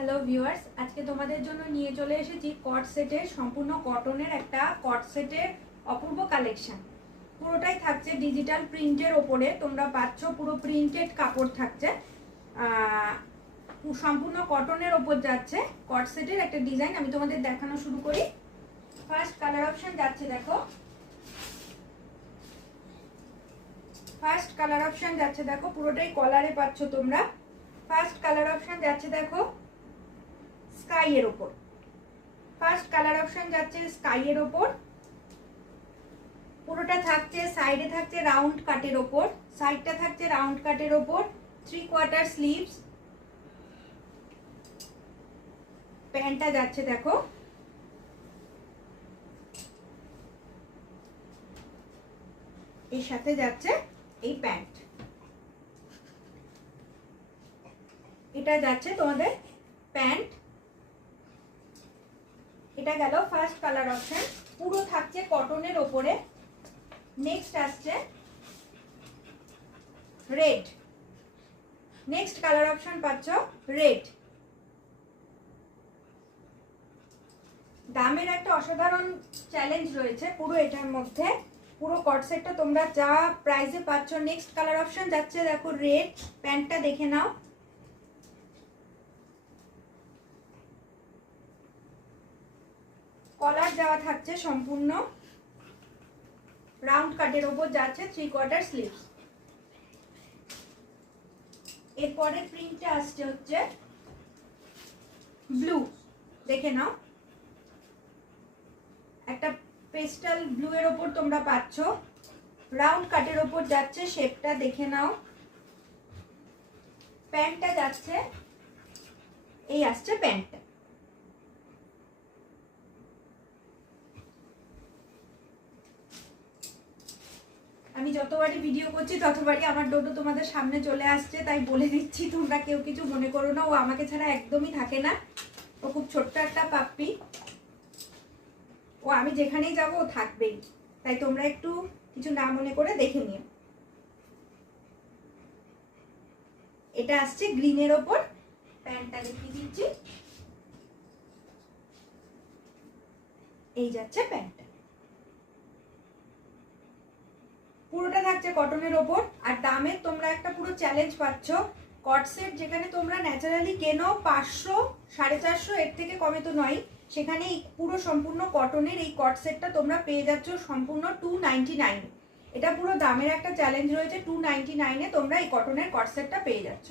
Hello viewers, আজকে তোমাদের জন্য নিয়ে চলে এসেছি কট সেটের সম্পূর্ণ কটনের একটা কট সেটের অপূর্ব কালেকশন। পুরোটাই থাকছে ডিজিটাল প্রিন্টের ওপরে, তোমরা পাচ্ছ পুরো প্রিন্টেড কাপড় থাকছে, সম্পূর্ণ কটনের ওপর যাচ্ছে কট সেটের একটা ডিজাইন। আমি তোমাদের দেখানো শুরু করি। ফার্স্ট কালার অপশন যাচ্ছে, দেখো ফার্স্ট কালার অপশন যাচ্ছে, দেখো পুরোটাই কলারে পাচ্ছ তোমরা। ফার্স্ট কালার অপশন যাচ্ছে দেখো স্কাই এর ওপর, ফার্স্ট কালার অপশন যাচ্ছে স্কাই এর ওপর। পুরোটা থাকছে, সাইডে থাকছে রাউন্ড কাটের ওপর, সাইডটা থাকছে রাউন্ড কাটের ওপর, 3/4 স্লিভস। প্যান্টটা যাচ্ছে দেখো এর সাথে যাচ্ছে এই প্যান্ট, এটা যাচ্ছে তোমাদের প্যান্ট। এটা গেল ফার্স্ট কালার অপশন, পুরো থাকছে কটনের ওপরে। নেক্সট আসছে রেড, নেক্সট কালার অপশন পাচ্ছ রেড। দামের একটা অসাধারণ চ্যালেঞ্জ রয়েছে পুরো এটার মধ্যে, পুরো কট সেটটা তোমরা যা প্রাইসে পাচ্ছ। নেক্সট কালার অপশন যাচ্ছে দেখো রেড, প্যান্টটা দেখে নাও। কলার দেওয়া থাকছে সম্পূর্ণ রাউন্ড কাটের ওপর, যাচ্ছে 3/4 স্লিভস। এরপরে প্রিন্টটা আসছে হচ্ছে ব্লু, দেখে নাও একটা পেস্টাল ব্লু এর ওপর তোমরা পাচ্ছ, রাউন্ড কাটের ওপর যাচ্ছে, শেপটা দেখে নাও। প্যান্টটা যাচ্ছে এই আসছে প্যান্টটা। আমি যতবারই ভিডিও করছি ততবারই আমার ডোডো তোমাদের সামনে চলে আসছে, তাই বলে দিচ্ছি, তোমরা কেউ কিছু মনে করো না। ও আমাকে ছাড়া একদমই থাকে না, ও খুব ছোট্ট একটা পাপ্পি, ও আমি যেখানেই যাব ও থাকবেই, তাই তোমরা একটু কিছু না মনে করে দেখে নিও। এটা আসছে গ্রিনের ওপর, প্যান্টটা দেখিয়ে দিচ্ছি, এই যাচ্ছে প্যান্টটা। পুরোটা থাকছে কটনের ওপর। আর দামে তোমরা একটা পুরো চ্যালেঞ্জ পাচ্ছ। কট সেট যেখানে তোমরা ন্যাচারালি কেনো 500 450, এর থেকে কমে তো নয়, সেখানে এই পুরো সম্পূর্ণ কটনের এই কট সেটটা তোমরা পেয়ে যাচ্ছ সম্পূর্ণ 299। এটা পুরো দামের একটা চ্যালেঞ্জ রয়েছে, 299-এ তোমরা এই কটনের কট সেটটা পেয়ে যাচ্ছ।